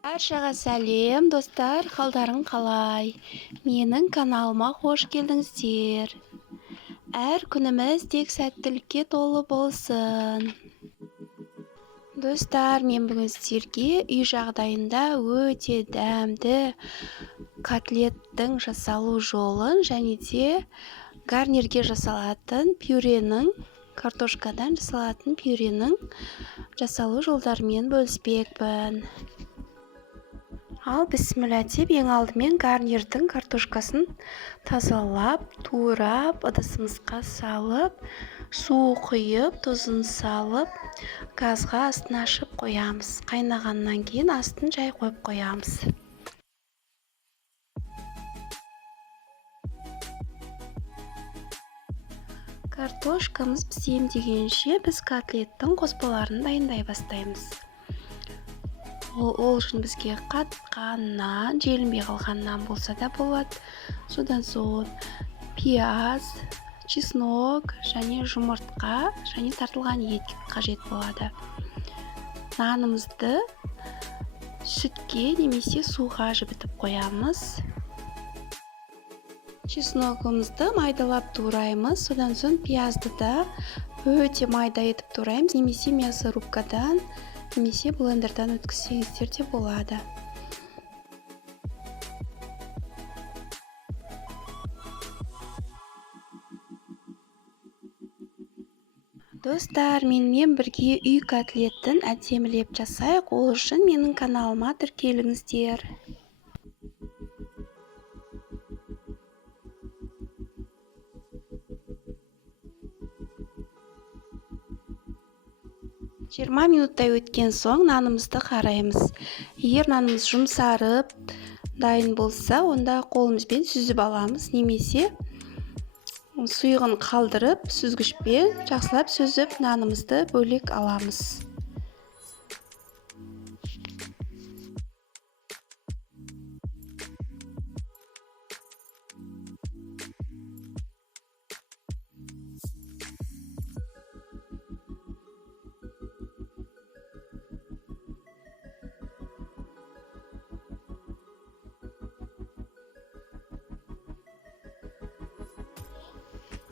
Баршаға сәлем, достар, қалдарың қалай? Менің каналыма қош келдіңіздер. Әр күніміз тек сәттілікке толы болсын. Достар, мен бүгін сіздерге үй жағдайында өте дәмді котлеттің жасалу жолын және де гарнирге жасалатын пюренің, картошкадан жасалатын пюренің жасалу жолдарымен бөліспекпін. Ал бісміллә деп ең алдымен гарнирдің картошкасын тазалап, турап, ыдысымызға салып, су құйып, тұзын салып, газға астын ашып қоямыз. Қайнағаннан кейін астын жай қойып қоямыз. Картошкамыз пісем дегенше біз котлеттің қоспаларын дайындай бастаймыз. Ол үшін бізге қатқан нан, желінбей қалған нан болса да болады. Содан соң пияз, чеснок және жұмыртқа және тартылған ет қажет болады. Нанымызды сүтке немесе суға жібітіп қоямыз. Чесногымызды майдалап тураймыз. Содан соң пиязды да өте майда етіп тураймыз. Немесе мясорубкадан немесе блендердан өткізсеңіздер де болады. Достар, менімен бірге үй котлеттін әдемілеп жасайық. Ол үшін менің каналыма тіркеліңіздер. Жиырма минуттай өткен соң нанымызды қараймыз. Егер нанымыз жұмсарып дайын болса, онда қолымызбен сүзіп аламыз, немесе сұйығын қалдырып, сүзгішпен жақсылап сүзіп нанымызды бөлек аламыз.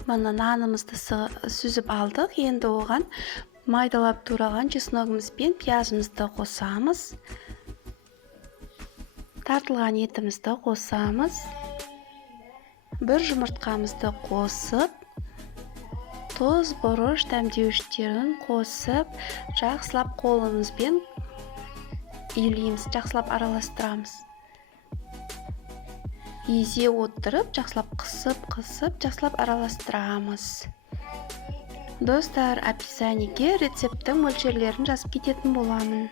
Мына нанымызды сүзіп алдық. Енді оған майдалап тураған чесногымыз бен пиязымызды қосамыз. Тартылған етімізді қосамыз. Бір жұмыртқамызды қосып, тұз, бұрыш, дәмдеуіштерін қосып, жақсылап қолымызбен илейміз, жақсылап араластырамыз. Езе отырып, жақсылап қысып, жақсылап араластырамыз. Достар, описаниеге рецепттің мөлшерлерін жазып кететін боламын.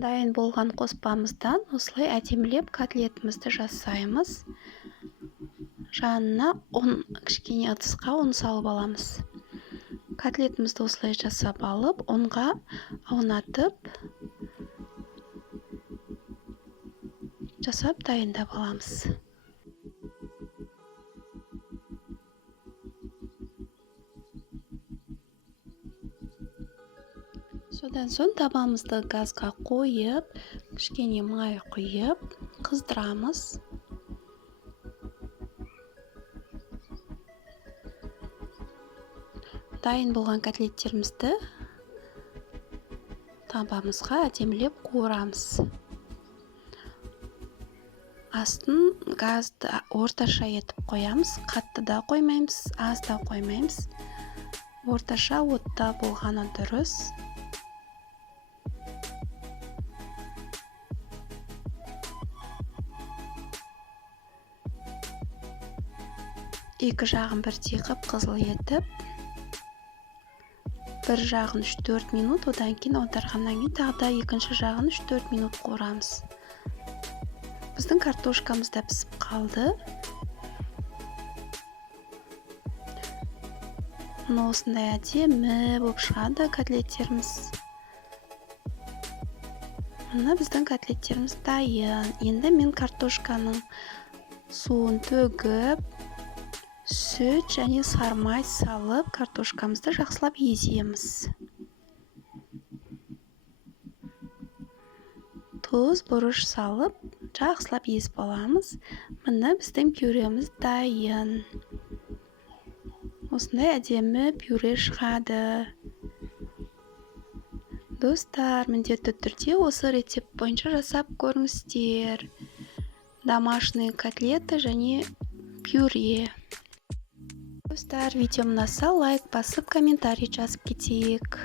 Дайын болған қоспамыздан осылай әдемілеп котлетімізді жасаймыз. Жанына кішкене ыдысқа ұн салып аламыз. Котлетімізді осылай жасап алып, ұнға аунатып, жасап дайындап аламыз. Содан соң табамызды газға қойып, кішкене май құйып, қыздырамыз. Дайын болған котлеттерімізді табамызға әдемілеп қуырамыз. Астын газды орташа етіп қоямыз. Қатты да қоймаймыз, аз да қоймаймыз. Орташа отта болғаны дұрыс. Екі жағын бірдей қып-қызыл етіп, бір жағын 3-4 минут, одан кейін аударғаннан кейін тағы да екінші жағын 3-4 минут қуырамыз. біздің картошкамыз да пісіп қалды. Мына осындай әдемі болып шығады котлеттеріміз. Мына біздің котлеттеріміз дайын. Енді мен картошканың суын төгіп, сүт және сармай салып, картошкамызды жақсылап еземіз. Тұз, бұрыш салып, жақсылап езіп аламыз. Мына біздің пюреміз дайын. Осындай әдемі пюре шығады. Достар, міндетті түрде осы рецепт бойынша жасап көріңіздер. Домашний котлеты және пюре. Достар, видео ұнаса лайк басып, комментарий жазып кетейік.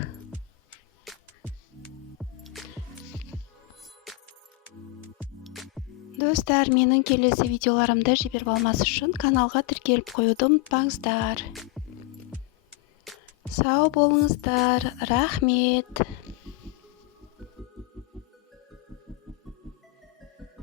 Достар, менің келесі видеоларымды жіберіп алмас үшін каналға тіркеліп қоюды ұмытпаңыздар. Сау болыңыздар. Рахмет.